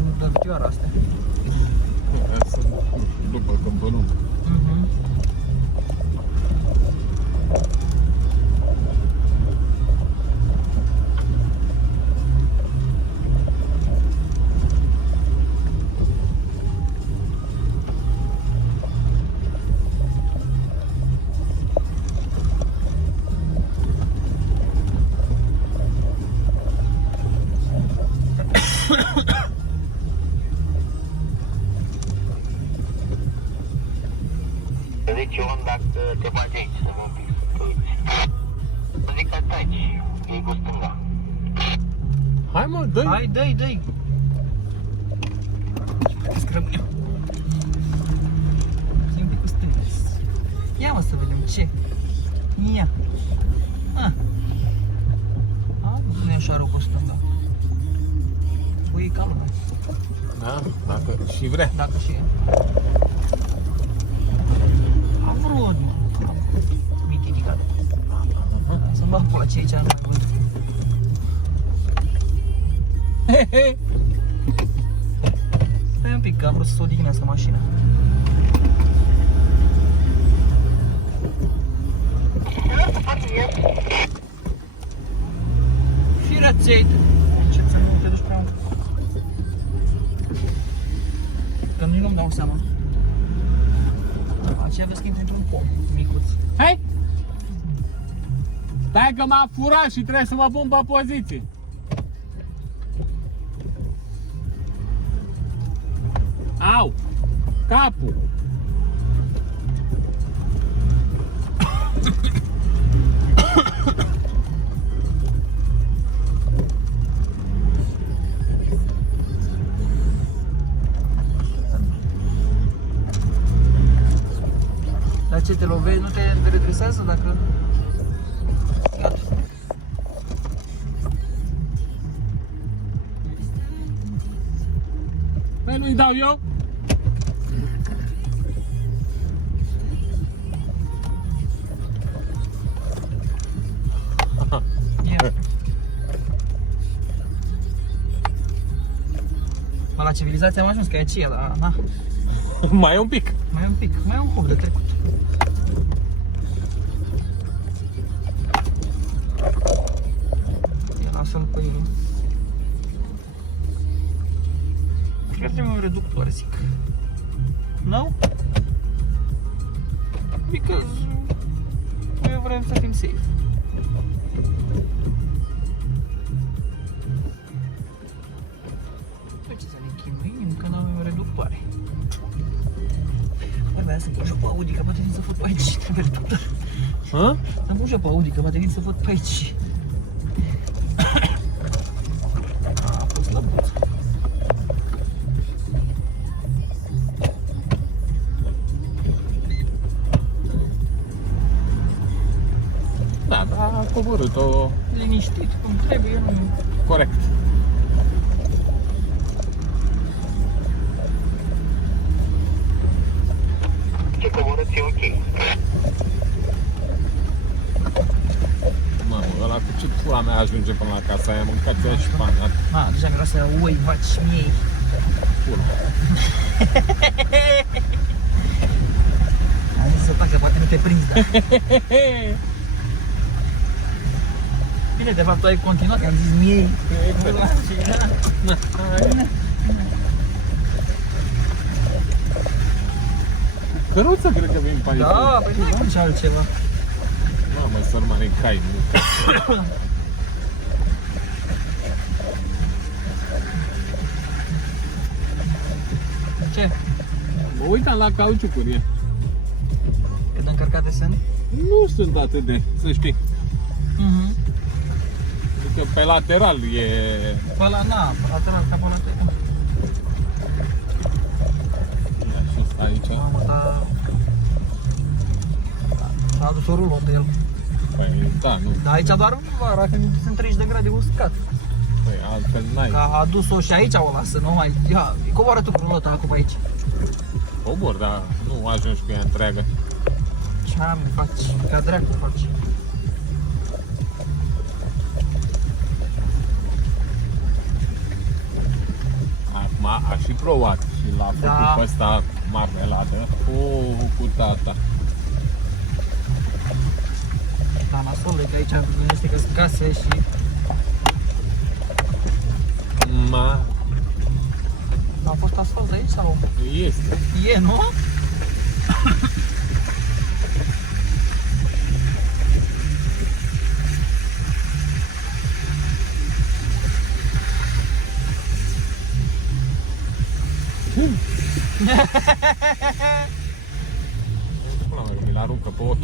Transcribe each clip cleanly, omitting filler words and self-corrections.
de vecchioară astea. Aia sunt, nu știu, după câmpănul. Deci eu dacă te bagi aici să mă pic. Zic că taci, e cu stânga. Hai mă, dă-i! Hai, dă-i! Scrăbim. Zi un pic cu stânga. Ia mă să vedem ce. Ia. Nu e ușoară cu stânga. Păi e ca lumea. Da, dacă și vrea. Dacă și e. Am vrut mitificat. Să-mi bag pula ce aici nu mai văd. Stai un pic că am vrut să se odihnească mașina. Și răței. Încep să nu te duci prea mult. Că nu-i nu-mi dau seama. Aceea vezi că intri într-un pom micuț. Hai! Stai că m-a furat și trebuie să mă pun pe poziție. Au! Capul! Dar ce te lovești? Nu te redresează dacă... Gata. Păi nu-i dau eu? Ia. Mă, la civilizație am ajuns, că e aceea, dar na. Mai e un pic. Mai e un pic, mai e un hop de trecut. Ia, lasă-l pe el. Cred că trebuie un reductor, zic. No? Because noi vrem să fim safe. Păi ce să ne chinuim, că n-avem reductoare. Băi, vreau să-mi pun și-o pe Audi, că poate vin să fut pe aici, trebuie reductor. Hă? Să-mi pun și-o pe Audi, că poate vin să fut pe aici. A fost slăbuț. Da, a coborât-o Liniștit, cum trebuie, nu... corect. Ce coborâți e ok. Mamă, ăla cu ce pula mea ajunge până la casa aia, mâncați aia și pana. Deja miroase oi, vaci, miei. Pula. Am zis să fac, că poate nu te prinzi, dar... Bine, de fapt, tu ai continuat, i-am zis miei. Căruță cred că vin pe aici. Da, păi nu ai cum și altceva. Mamă, sărmane cai. Ce? Mă uitam la cauciucuri. Cât de încărcate sunt? Nu sunt atât de, să știi. Adică pe lateral e... Pe ăla, na, pe lateral, ca pe lateral. Ia și ăsta aici. Mamă, dar... S-a adus o rulă de el. Păi da, nu. Dar aici doar în vara, când sunt 30 de grade uscat. Păi altfel n-ai. Că a adus-o și aici o lasă, nu mai... Ia, coboară tu cu rulota acum pe aici. Cobor, dar nu ajungi cu ea întreagă. Ce-am faci? Ca dracu faci. A și plouat și l-a făcut Da. pe ăsta marmeladă. Cu tata. Da, nasolul e că aici gândește că sunt case și... A fost asfalt de aici sau? Este. E, nu? Pula mea, mi-l aruncă pe ochi.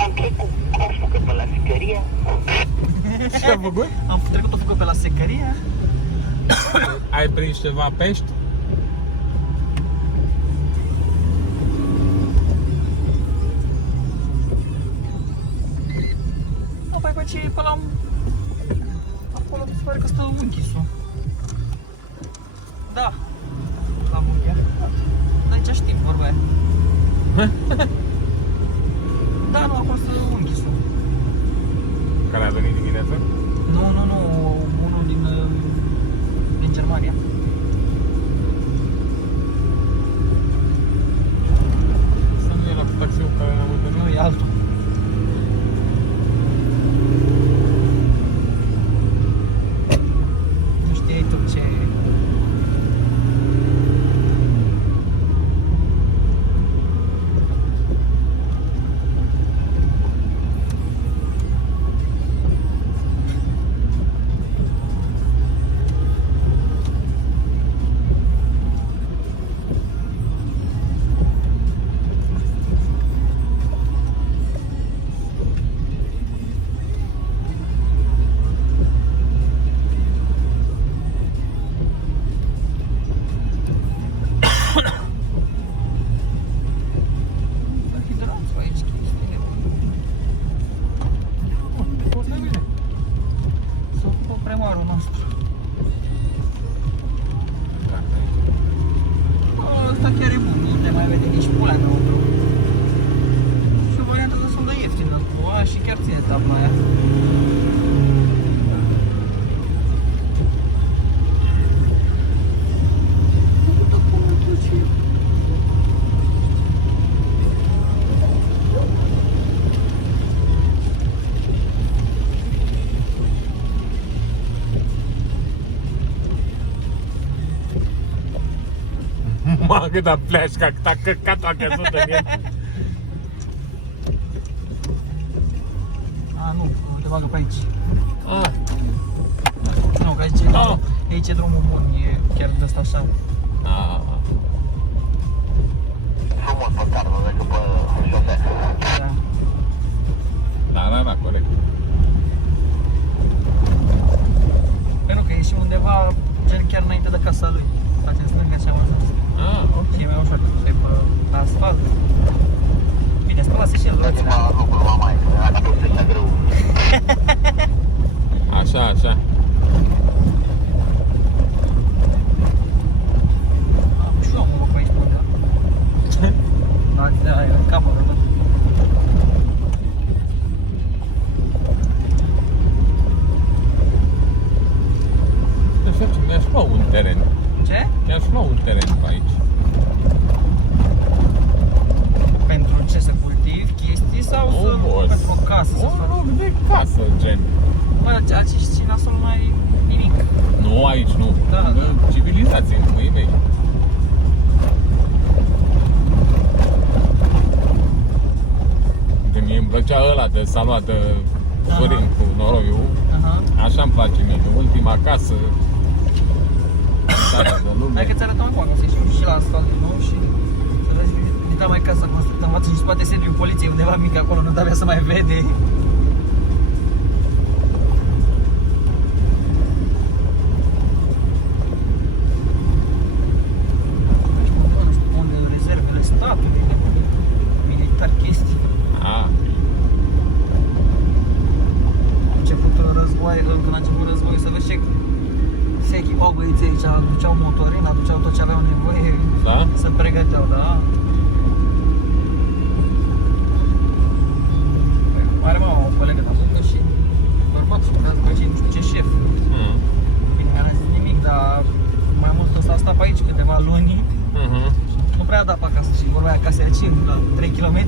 Am făcut pe la sicărie. Ce-a făcut? Am trecut-o făcut pe la secărie. Ai prins ceva pești? Nu, păi pe ce pe la... Acolo mi se pare că stă unchisul. Da. La munchea. De aici știm vorba aia. Da, nu, acolo stă unchisul. Care a venit dimineața? Nu, unul din Germania. Să nu era cu taxiul care l-am întâlnit? Nu, e altul. Nu știai tu ce... Hidranțul aici, chestiile. Foarte bine. Se ocupă primarul nostru. Ăsta chiar e bun, nu te mai vede nici pula înăuntru. Și o variantă destul de ieftină. Ăla și chiar ține tabla aia. Mă, cât a pleașca, cât a căcat, a căzut în el. A, nu te bagă pe aici. Ah, Nu, că aici, aici e drumul bun, e chiar de asta așa. ah. Frumos pe carnă decât pe șofer. Da. Da, corect. Păi nu, că e și undeva, gen chiar înainte de casa lui. Face în stânga și am ajuns. Ah, ok. E mai ușor decât pe asfalt. Bine, spălase și el roțile. La lucru, mama, a spus ăștia greu. Așa, așa. Am și eu am unul pe aici, pe undeva. Da, e în capul ăla. Așa ce mi-aș lua un teren. Ce? Mi-aș lua un teren pe aici. Pentru ce, să cultivi chestii sau să, pentru o casă să faci? Un loc de casă, gen. Bă, aici și nasul nu ai nimic. Nu aici, nu. Da, În da. civilizație, în mâini mei. Când mie îmi plăcea ăla de s-a luat de Sorin cu noroiul, Aha. așa îmi place mie, de ultima casă de lume. Hai că ți arătăm acum, să ieșim și la asfalt din nou și să vezi, uita mai casa construită în față și spate sediul poliției undeva mic acolo, nu de-abia să mai vede. Unde rezervele statului, militar, chestii. aduceau motorin, aduceau tot ce aveau nevoie. Da? Se pregăteau, da. Are mă o colegă de muncă și bărbat spunea că nu știu ce șef. Bine, mi-a zis nimic, dar mai mult ăsta a stat pe aici câteva luni. Nu prea a dat pe acasă și vorba aia casă recim la 3 km.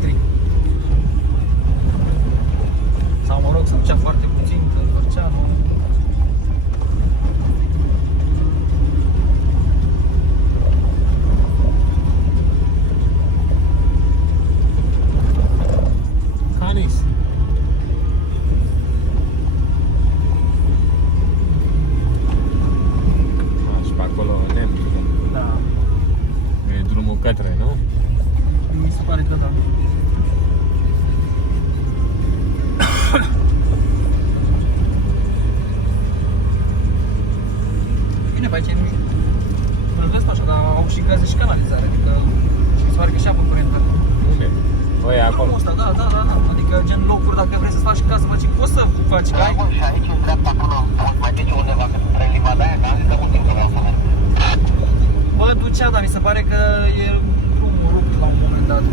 Sau mă rog, să ducea foarte puțin, că întorcea, nu? Canis. Și pe acolo lemn. Da, E drumul către, nu? mi se pare că da. Bine, pe aici nu plătesc așa, dar au și gaze și canalizare, adică și mi se pare că și apă curent acolo. Unde? Păi acolo. Drumul ăsta, da, adică gen locuri, dacă vrei să faci casă, poți să faci Da, cai. bă, și aici în dreapta acolo, mai duce undeva către Livadaia, dar zis că nu timp vreau să merg. Bă, ducea, dar mi se pare că e drumul rupt la un moment dat.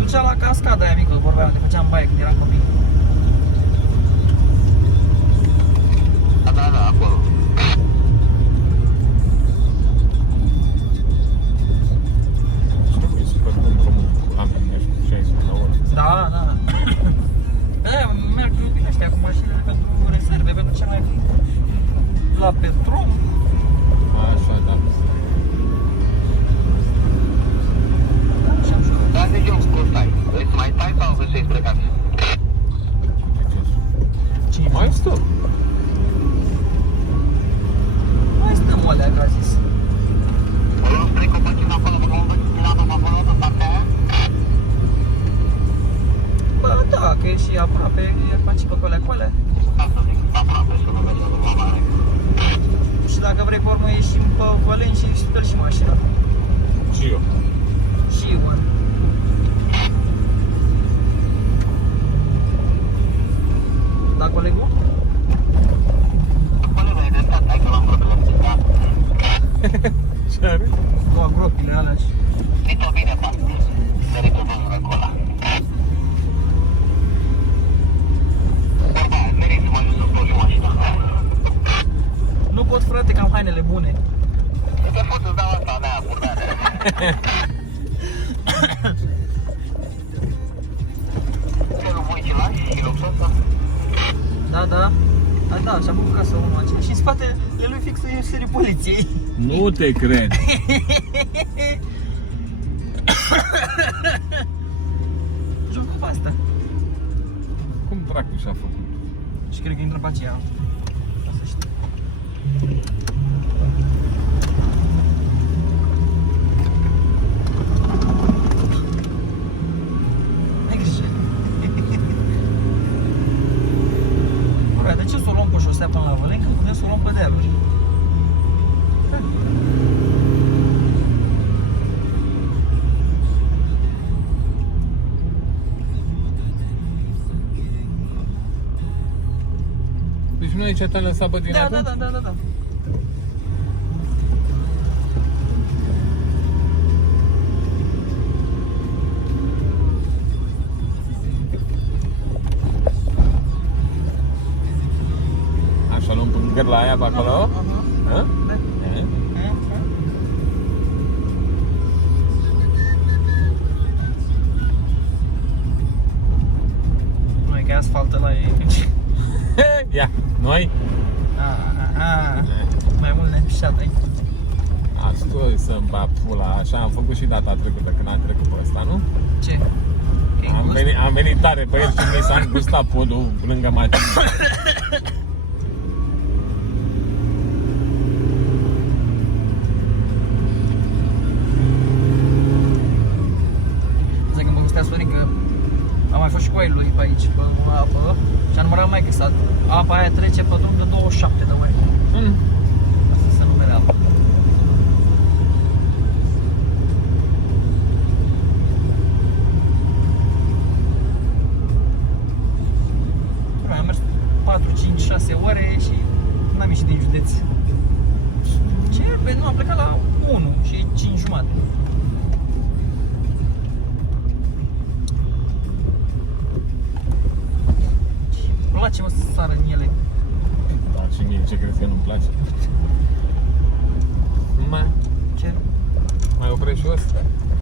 Ducea la cascada aia mică, vorbeam, de făceam baie când eram copii. Da, acolo. E super bun drumul cu oameni, mergi cu 60 la oră. Da. Aia merg bine ăștia cu mașinile pentru rezerve, pentru ce mai la petrol. Așa, da. Și am jucat. Dar de jos, cum stai? Vrei să mai stai sau vrei să-i plecați? Cine? Mai stăm. Mai stăm, alea, că a zis. Vreau să trec o păcină acolo, până unde la apă acolo, pe partea aia? Bă, da, că e și aproape, e faci pe colea. Da, să zic, aproape, să nu mergem la mare. Și dacă vrei, pe urmă, ieșim pe Văleni și speli și mașina. Și eu. Și eu, mă. Da, colegul? Colega e de stat, hai că l-am vrut da. Ce are? Două gropile alea și... Zi-o bine, pa. Ne recomand acolo. Vorba, meriți să mă ajut să spun și mașina. Nu pot, frate, că am hainele bune. Te pot să-ți dau asta, mea, burdare. Ce nu voi ce lași și luxul ăsta? Da. Da, și-am făcut casă unul acela. Și în spatele lui fix e serii poliției. Nu te cred. Joc cu asta. Cum dracu și-a făcut? Și cred că intră pe aceea. Ca să știi. Ai grijă. Bă, de ce să o luăm pe șosea până la Văleni, când putem să o luăm pe dealuri? Deci nu aici te-am lăsat pe tine Da. Așa, luăm până gârla aia pe acolo? Hă? Da. E? Nu e că e asfaltă la ei. Ia, noi? Mai mult nepișat aici. Astăzi să-mi bat pula, așa am făcut și data trecută când am trecut pe ăsta, nu? Ce? Am venit tare pe el și mi s-a îngustat podul lângă mașină. Zic că mă gustea Sorin că am mai fost și cu ai lui pe aici, pe apă. Și a numărat mai că apa aia trece pe drum de 27 de mai. Asta se numere apă. Am mers 4, 5, 6 ore și place, mă, să sară în ele. Da, și mie ce crezi că nu-mi place?